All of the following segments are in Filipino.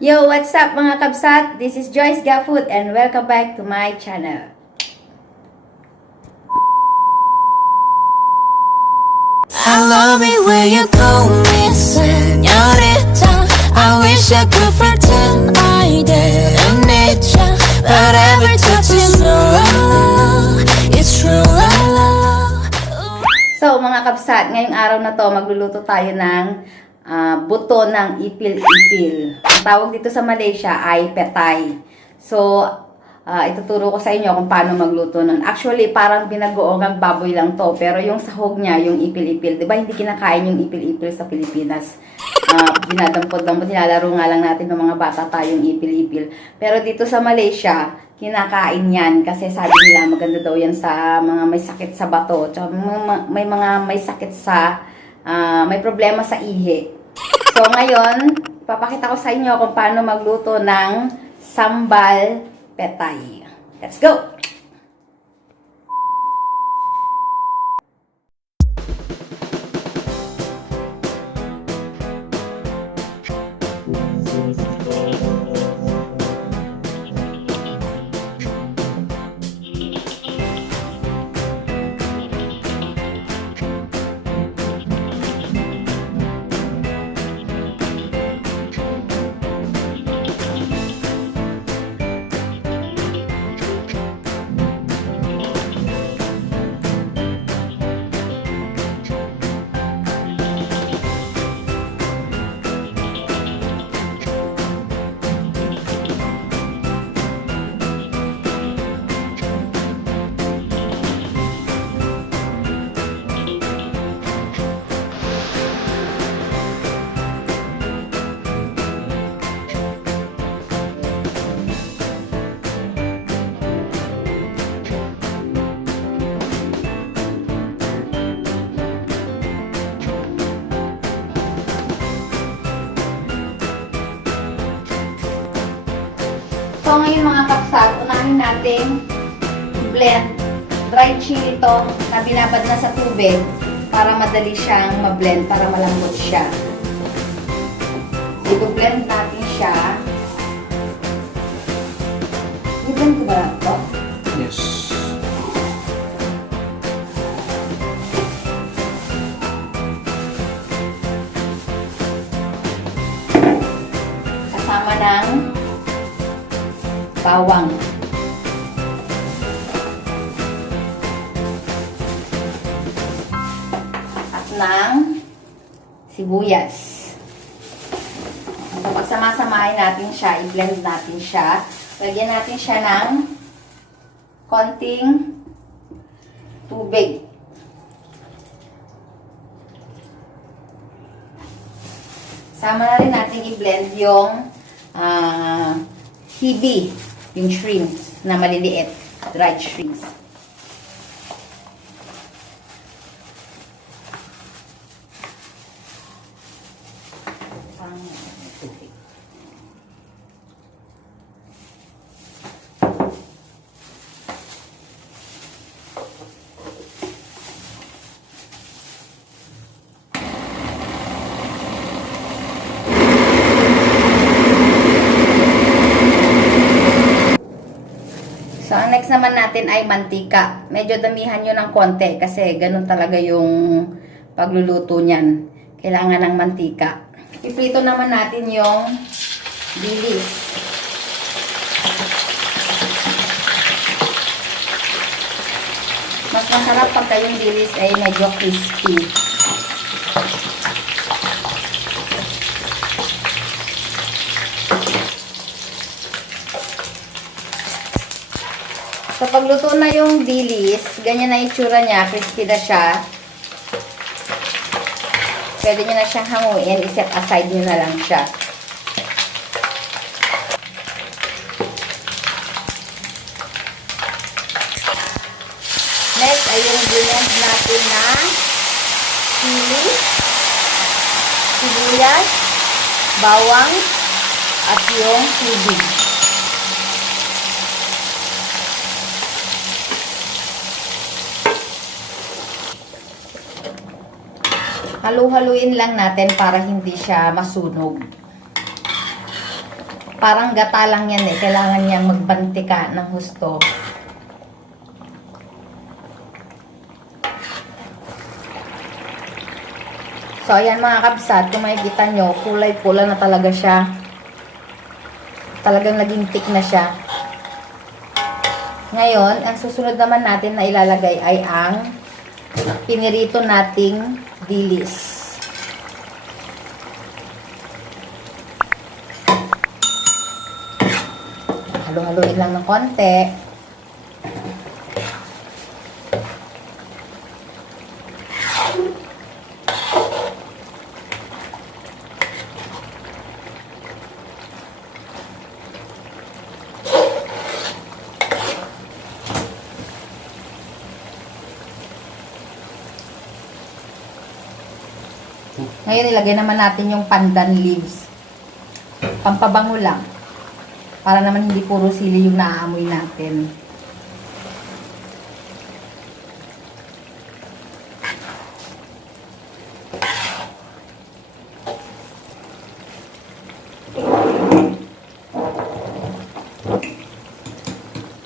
Yo, what's up mga kabsat? This is Joyce Gafood and welcome back to my channel. I love it when you call me señorita. I wish I could pretend I didn't need ya, but every touch is true. It's true. So mga kabsat, ngayong araw na to magluluto tayo ng buto ng ipil-ipil. Ang tawag dito sa Malaysia ay petay. So, ituturo ko sa inyo kung paano magluto nun. Actually, parang binagoongang baboy lang to. Pero yung sahog niya, yung ipil-ipil. Diba hindi kinakain yung ipil-ipil sa Pilipinas? Dinadampot-dampot, nilalaro nga lang natin ng mga bata tayong ipil-ipil. Pero dito sa Malaysia, kinakain yan. Kasi sabi nila, maganda daw yan sa mga may sakit sa bato. Tsaka may mga may sakit sa, may problema sa ihi. So, ngayon, papakita ko sa inyo kung paano magluto ng sambal petay. Let's go! So, ngayon mga kapsat, unahin natin blend dried chili to na binabad na sa tubig para madali siyang ma-blend, para malambot siya. I-blend natin siya. I-blend ko ba ito? Yes. Kasama ng bawang. At ng sibuyas. So, pagsama-samahin natin siya, i-blend natin siya. Lagyan natin siya ng konting tubig. Sama na rin natin i-blend yung hibi, yung shrimps na maliliit, dried shrimps. So, ang next naman natin ay mantika. Medyo damihan nyo ng konti kasi ganun talaga yung pagluluto niyan. Kailangan ng mantika. Iprito naman natin yung dilis. Mas masarap pagka yung dilis ay medyo crispy. So, pagluto na yung dilis, ganyan na itsura niya, crispy na siya. Pwede nyo na siyang hanguin, i-set aside nyo na lang siya. Next ay yung blend natin na chili, sibuyas, bawang, at yung tubig. Halu-haluin lang natin para hindi siya masunog. Parang gata lang yan eh. Kailangan niyang magbantika ng husto. So, ayan mga kabsat, kung makikita nyo, kulay pula na talaga siya. Talagang naging thick na siya. Ngayon, ang susunod naman natin na ilalagay ay ang pinirito nating dilis. Halo-haloin lang ng konti. Ngayon, ilagay naman natin yung pandan leaves. Pampabango lang. Para naman hindi puro sili yung naaamoy natin.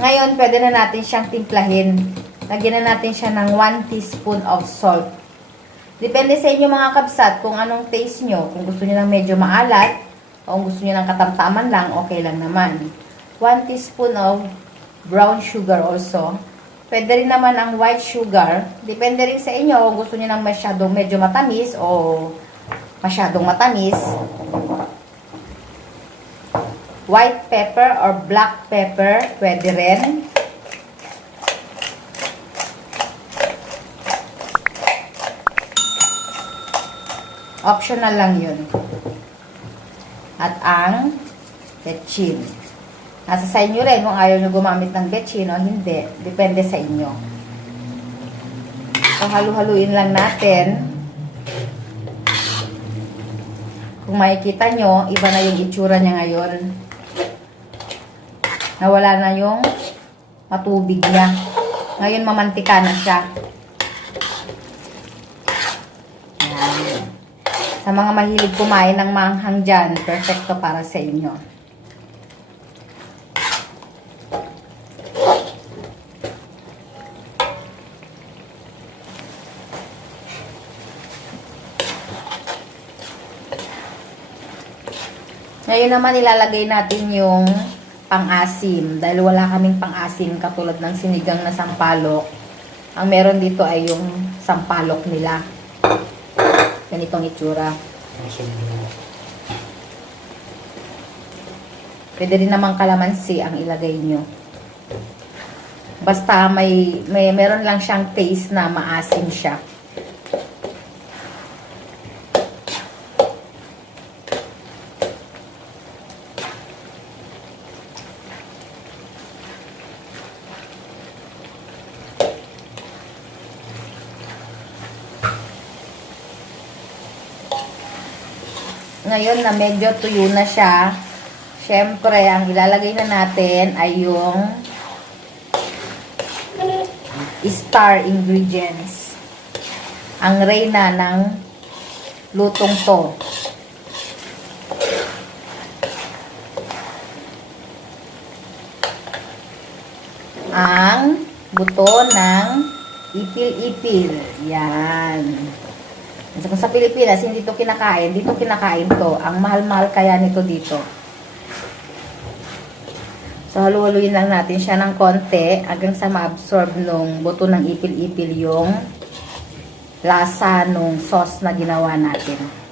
Ngayon, pwede na natin siyang timplahin. Lagyan na natin siya ng 1 teaspoon of salt. Depende sa inyo mga kabsat kung anong taste nyo. Kung gusto nyo ng medyo maalat, o kung gusto nyo ng katamtaman lang, okay lang naman. 1 teaspoon of brown sugar also. Pwede rin naman ang white sugar. Depende rin sa inyo kung gusto nyo ng masyadong medyo matamis o masyadong matamis. White pepper or black pepper, pwede rin. Optional lang yun. At ang betchin. Nasa sa inyo rin kung ayaw nyo gumamit ng betchin o hindi. Depende sa inyo. So, halu-haluin lang natin. Kung makikita nyo, iba na yung itsura niya ngayon. Nawala na yung matubig niya. Ngayon, mamantika na siya. Yan. Sa mga mahilig kumain ng manghang dyan, perfecto para sa inyo. Ngayon naman ilalagay natin yung pang-asim. Dahil wala kaming pang-asim katulad ng sinigang na sampalok. Ang meron dito ay yung sampalok nila. Ganitong itsura. Pwede rin namang kalamansi ang ilagay nyo. Basta meron lang siyang taste na maasim siya. Ngayon na medyo tuyo na siya, syempre, ang ilalagay na natin ay yung star ingredients. Ang reyna ng lutong to. Ang buto ng ipil-ipil. Yan. Kung sa Pilipinas, hindi ito kinakain. Dito kinakain to. Ang mahal-mahal kaya nito dito. So, halu-haluin lang natin siya ng konti hanggang sa ma-absorb nung buto ng ipil-ipil yung lasa nung sauce na ginawa natin.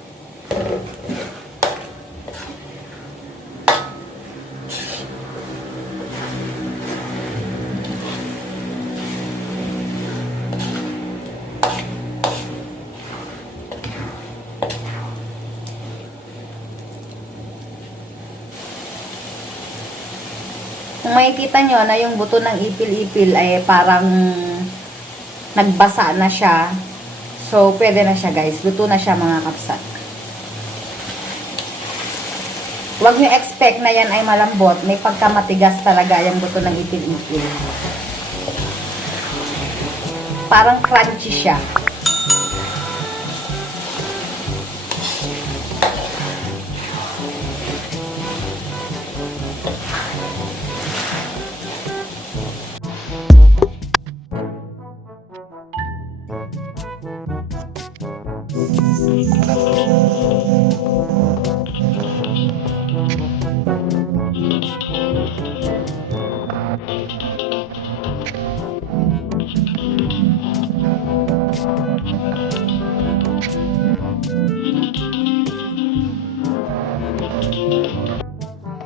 Kung makikita nyo na yung buto ng ipil-ipil ay parang nagbasa na siya. So, pwede na siya guys. Luto na siya mga kapsat. Huwag nyo expect na yan ay malambot. May pagkamatigas talaga yung buto ng ipil-ipil. Parang crunchy siya.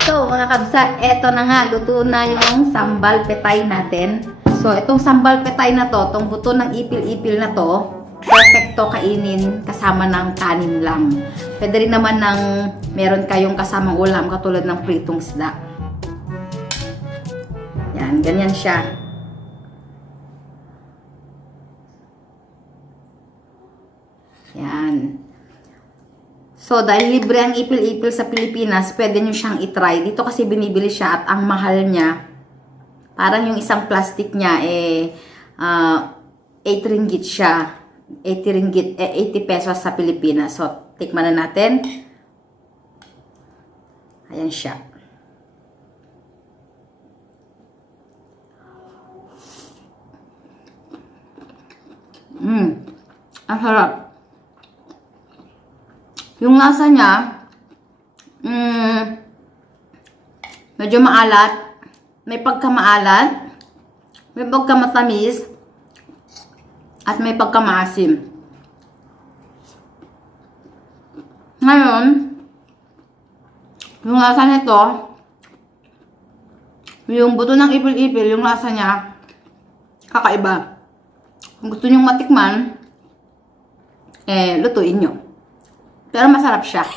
So, mga kabsa, eto na nga, luto na yung sambal petay natin. So, itong sambal petay na to, itong buto ng ipil-ipil na to, perfecto kainin kasama ng kanin lang. Pwede rin naman ng meron kayong kasamang ulam katulad ng pritong isda. Yan, ganyan siya. Yan. So, dahil libre ang ipil-ipil sa Pilipinas, pwede nyo siyang itry. Dito kasi binibili siya at ang mahal niya, parang yung isang plastic niya, 8 ringgit siya. 80 ringgit, 80 pesos sa Pilipinas. So, tikman na natin. Ayan siya. Ang sarap. Yung lasa niya, medyo maalat. May pagkamaalat. May pagkamatamis. At may pagkamaasim. Ngayon, yung lasa nito, yung buto ng ipil-ipil, yung lasa niya, kakaiba. Kung gusto nyong matikman, lutuin nyo. Pero masarap siya.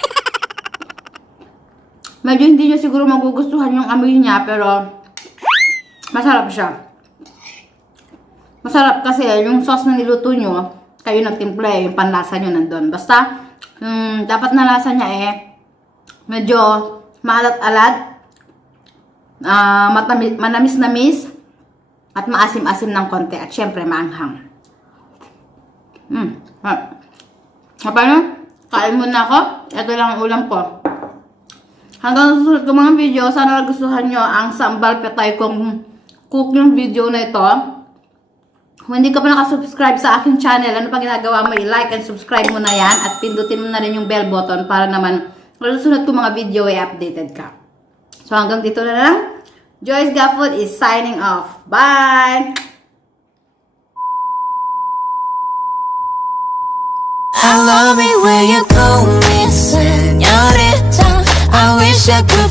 Medyo hindi nyo siguro magugustuhan yung amoy niya, pero masarap siya. Masarap kasi yung sauce na niluto nyo, kayo nagtimple, yung panlasa nyo nandun. Basta, dapat na lasa niya medyo maalat-alat, manamis-namis, at maasim-asim ng konti. At syempre, maanghang. Paano? Kain muna ako. Ito lang ang ulam ko. Hanggang sa susunod ko mga video, sana nagustuhan nyo ang sambal petay kong cooking video na ito. Kung hindi ka pa nakasubscribe sa aking channel, ano pa ginagawa mo? I-like and subscribe mo na yan at pindutin mo na rin yung bell button para naman sa susunod ko mga video ay updated ka. So hanggang dito na lang. Joyce Gafood is signing off. Bye! I love it when you call me señorita. I wish I could